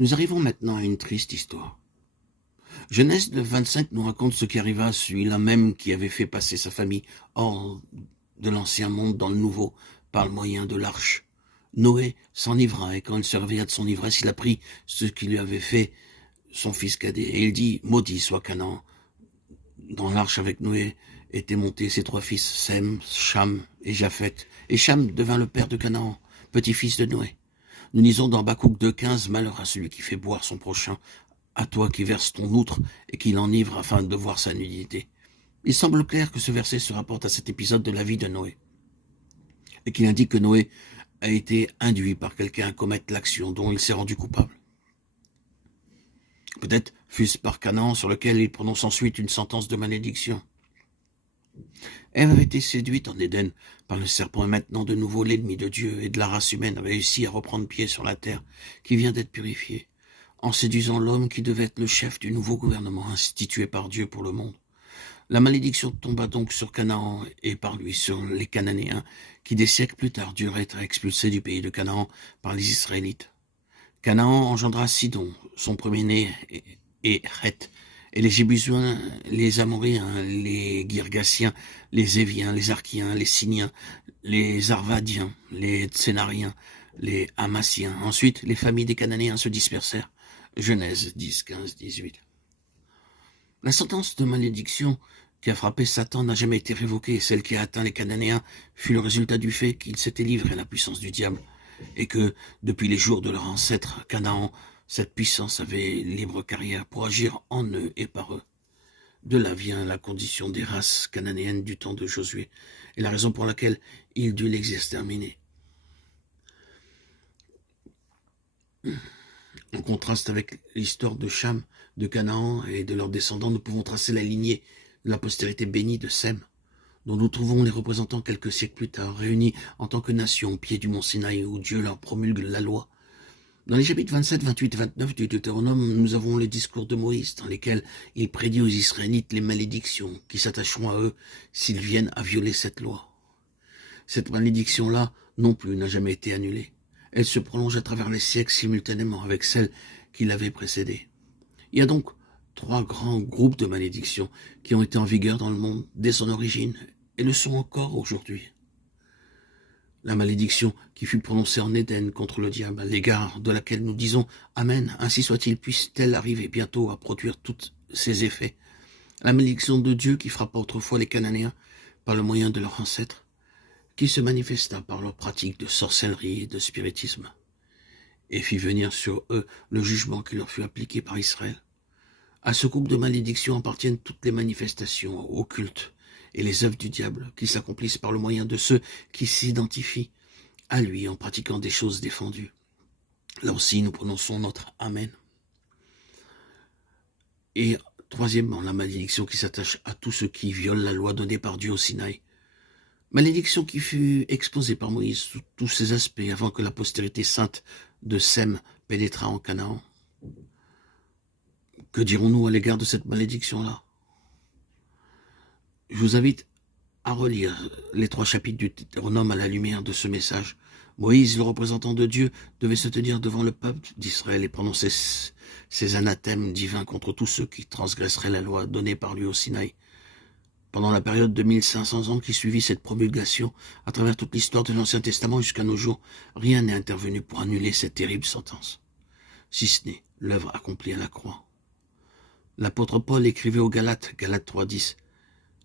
Nous arrivons maintenant à une triste histoire. Genèse 25 nous raconte ce qui arriva à celui-là même qui avait fait passer sa famille hors de l'ancien monde dans le nouveau par le moyen de l'arche. Noé s'enivra et quand il se réveilla de son ivresse, il apprit ce qui lui avait fait son fils cadet. Et il dit, maudit soit Canaan. Dans l'arche avec Noé étaient montés ses trois fils, Sem, Cham et Japheth. Et Cham devint le père de Canaan, petit-fils de Noé. Nous lisons dans Habakkuk 2,15, malheur à celui qui fait boire son prochain, à toi qui verse ton outre et qui l'enivre afin de voir sa nudité. Il semble clair que ce verset se rapporte à cet épisode de la vie de Noé, et qu'il indique que Noé a été induit par quelqu'un à commettre l'action dont il s'est rendu coupable. Peut-être fût-ce par Canaan sur lequel il prononce ensuite une sentence de malédiction. Ève avait été séduite en Éden par le serpent et maintenant de nouveau l'ennemi de Dieu et de la race humaine avait réussi à reprendre pied sur la terre qui vient d'être purifiée, en séduisant l'homme qui devait être le chef du nouveau gouvernement institué par Dieu pour le monde. La malédiction tomba donc sur Canaan et par lui sur les Cananéens, qui des siècles plus tard durent être expulsés du pays de Canaan par les Israélites. Canaan engendra Sidon, son premier-né, et Heth, et les Jébusiens, les Amoréens, les Girgasiens, les Éviens, les Archiens, les Siniens, les Arvadiens, les Tsénariens, les Hamassiens. Ensuite, les familles des Cananéens se dispersèrent. Genèse 10, 15, 18. La sentence de malédiction qui a frappé Satan n'a jamais été révoquée, et celle qui a atteint les Cananéens fut le résultat du fait qu'ils s'étaient livrés à la puissance du diable, et que, depuis les jours de leur ancêtre Canaan, cette puissance avait libre carrière pour agir en eux et par eux. De là vient la condition des races cananéennes du temps de Josué, et la raison pour laquelle il dut les exterminer. En contraste avec l'histoire de Cham, de Canaan et de leurs descendants, nous pouvons tracer la lignée de la postérité bénie de Sem, dont nous trouvons les représentants quelques siècles plus tard, réunis en tant que nation au pied du mont Sinaï, où Dieu leur promulgue la loi. Dans les chapitres 27, 28 et 29 du Deutéronome, nous avons les discours de Moïse, dans lesquels il prédit aux Israélites les malédictions qui s'attacheront à eux s'ils viennent à violer cette loi. Cette malédiction-là, non plus, n'a jamais été annulée. Elle se prolonge à travers les siècles simultanément avec celle qui l'avait précédée. Il y a donc trois grands groupes de malédictions qui ont été en vigueur dans le monde dès son origine et le sont encore aujourd'hui. La malédiction qui fut prononcée en Éden contre le diable, à l'égard de laquelle nous disons « Amen, ainsi soit-il, puisse-t-elle arriver bientôt à produire tous ses effets ». La malédiction de Dieu qui frappa autrefois les Cananéens par le moyen de leurs ancêtres, qui se manifesta par leur pratique de sorcellerie et de spiritisme, et fit venir sur eux le jugement qui leur fut appliqué par Israël. À ce groupe de malédictions appartiennent toutes les manifestations occultes et les œuvres du diable qui s'accomplissent par le moyen de ceux qui s'identifient à lui en pratiquant des choses défendues. Là aussi, nous prononçons notre Amen. Et troisièmement, la malédiction qui s'attache à tous ceux qui violent la loi donnée par Dieu au Sinaï. Malédiction qui fut exposée par Moïse sous tous ses aspects avant que la postérité sainte de Sem pénétrât en Canaan. Que dirons-nous à l'égard de cette malédiction-là? Je vous invite à relire les 3 chapitres du Deutéronome à la lumière de ce message. Moïse, le représentant de Dieu, devait se tenir devant le peuple d'Israël et prononcer ses anathèmes divins contre tous ceux qui transgresseraient la loi donnée par lui au Sinaï. Pendant la période de 1500 ans qui suivit cette promulgation, à travers toute l'histoire de l'Ancien Testament jusqu'à nos jours, rien n'est intervenu pour annuler cette terrible sentence, si ce n'est l'œuvre accomplie à la croix. L'apôtre Paul écrivait aux Galates, Galates 3,10,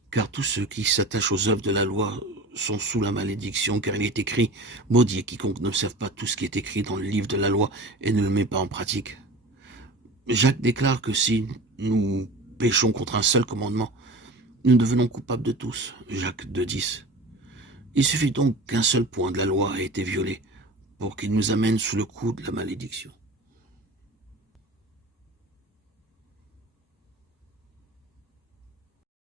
« Car tous ceux qui s'attachent aux œuvres de la loi sont sous la malédiction, car il est écrit, maudit est quiconque n'observe pas tout ce qui est écrit dans le livre de la loi et ne le met pas en pratique. » Jacques déclare que si nous péchons contre un seul commandement, nous devenons coupables de tous, Jacques 2,10. Il suffit donc qu'un seul point de la loi ait été violé pour qu'il nous amène sous le coup de la malédiction.